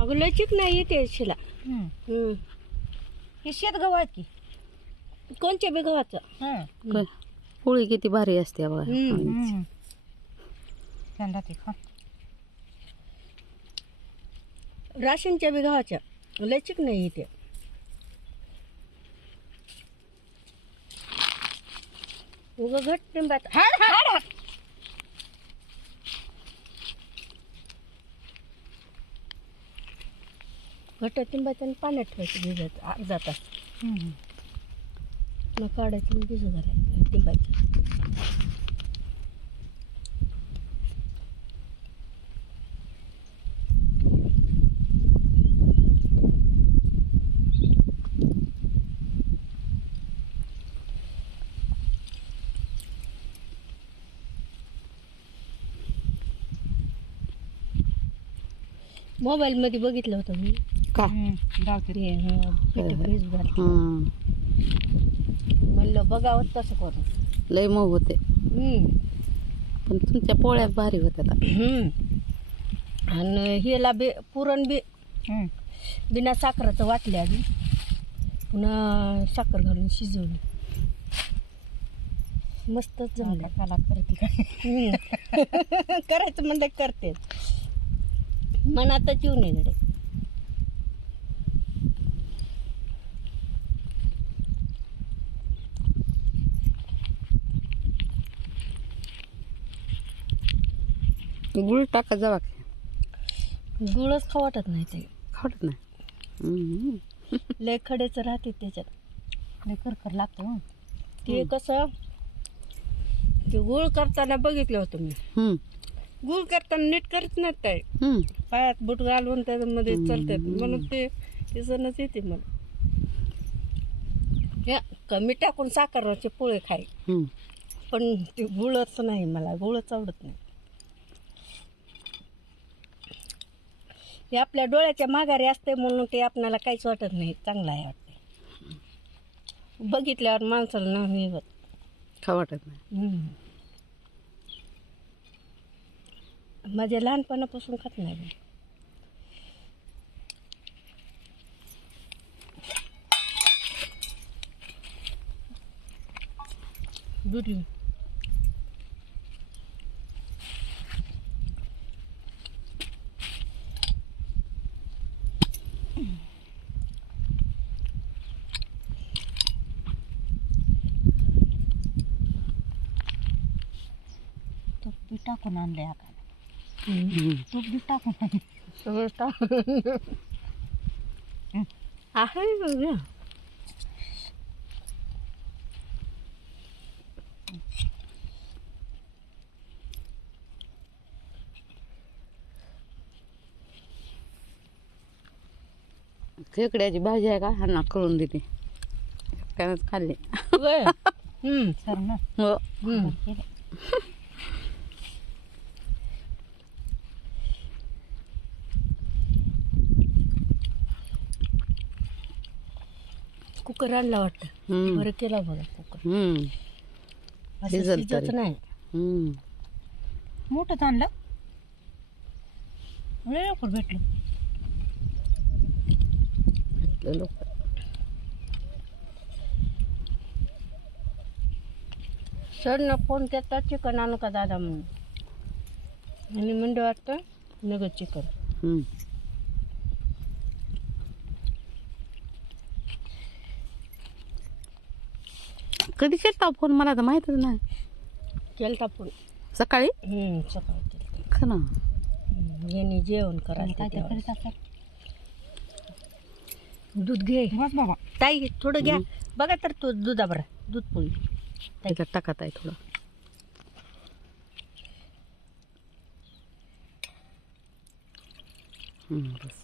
अगं लचिक नाही येते शिला. हे शेत गहू आहेत की कोणत्या बी गव्हाचं. पोळी किती भारी असते बघा. राशनच्या बी गव्हाच्या लचिक नाही येते. उगा घट टिंबात घट टिंबाचं आणि पाण्यात ठेवायचं भिजत अर्धा तास. मग काढायचं आणि भिजू घालायचं टिंबायचं. मोबाईल मध्ये बघितलं होतं मी का म्हणलं बघावं तसं करून. लय मऊ होते पण तुमच्या पोळ्यात भारी होत्या. आणि हेला बी पुरण बी बिना साखराचं वाटले आधी, पुन्हा साखर घालून शिजवली. मस्तच जमलं. कला करते काय करायचं म्हणलं करते, मनातच येऊ नये गडे. गुळ टाका जावा. गुळच खाऊ वाटत नाही ते. खावत नाही. लय खडेच राहते त्याच्यात, लय करकर लागतं. ते कसं ते गुळ करताना बघितलं होतं मी. गुळ करताना नीट करत नाही काय, पायात बुट घालून त्यामध्ये चालतात म्हणून ते सणच येते मला. या कमी टाकून साखराचे पोळे खाय, पण ते गुळच नाही, मला गुळच आवडत नाही. हे आपल्या डोळ्याच्या माघारी असते म्हणून ते आपल्याला काहीच वाटत नाही, चांगलं आहे वाटते. बघितल्यावर माणसाला नाही खाऊ वाटत नाही. माझ्या लहानपणापासून खात नाही मी. दूध तूप बी टाकून आणले आता. तूप बी टाकून सगळं टाक आहे बघा. खेकड्याची भाजी आहे का, ह्यांना करून दिली, त्यानंच खाल्ली. सर ना हो. कुकर आणला वाटतं, बरं केला बघा कुकर. असं शिजत नाही. मोठंच आणलं, लवकर भेटलं. सर ना फोन त्याचा चिकन आणू का दादा म्हणून, आणि म्हणजे वाटतं नगद चिकन. कधी केलता फोन, मला तर माहितच नाही. केलता फोन सकाळी. सकाळी केलता. खरं यांनी जेवण करायला काय दूध घे बस बाबा. ताई, थोडं घ्या बघा तर तू दुधाबर दूध पोळी त्याच्यात टाकत आहे थोडं. बस.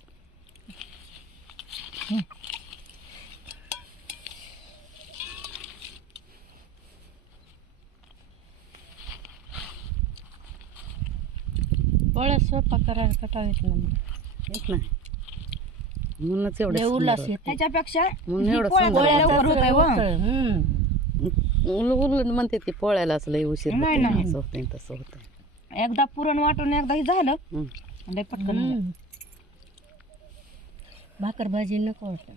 पोळ्या स्वयंपाक करायला कटाळ येत नाही. येत नाही म्हणूनच एवढं उल्हास येते. त्याच्यापेक्षा म्हणून एवढं उलट म्हणते ती पोळ्यालाच लय उशीर नाही, होते, नाही. असं होतंय तसं होतंय. एकदा पुरण वाटून एकदा हे झालं हं. लय पटकन होईल. भाकर भाजी नको वाटत.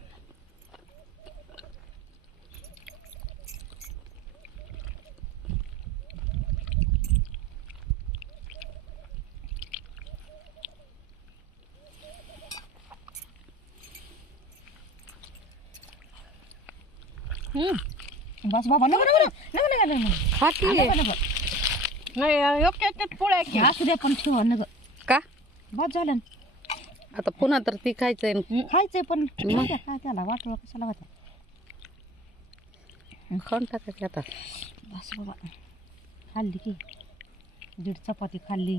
बस बाबा नको नको नको नको नको नको. खा की. नको नको. नाही योग्य ते पोळ्या की. असू द्या पण ठेवा नको. का बस झालं ना. आता पुन्हा तर ती खायचंय ना. खायचंय पण ठीक आहे, काय त्याला वाटलं कशाला वाटलं. खाऊन टाकायची आता. बस बाबा खाल्ली की 1.5 चपाती खाल्ली,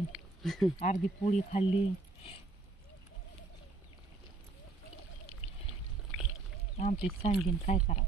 अर्धी पोळी खाल्ली. आमची सांगीन काय करा.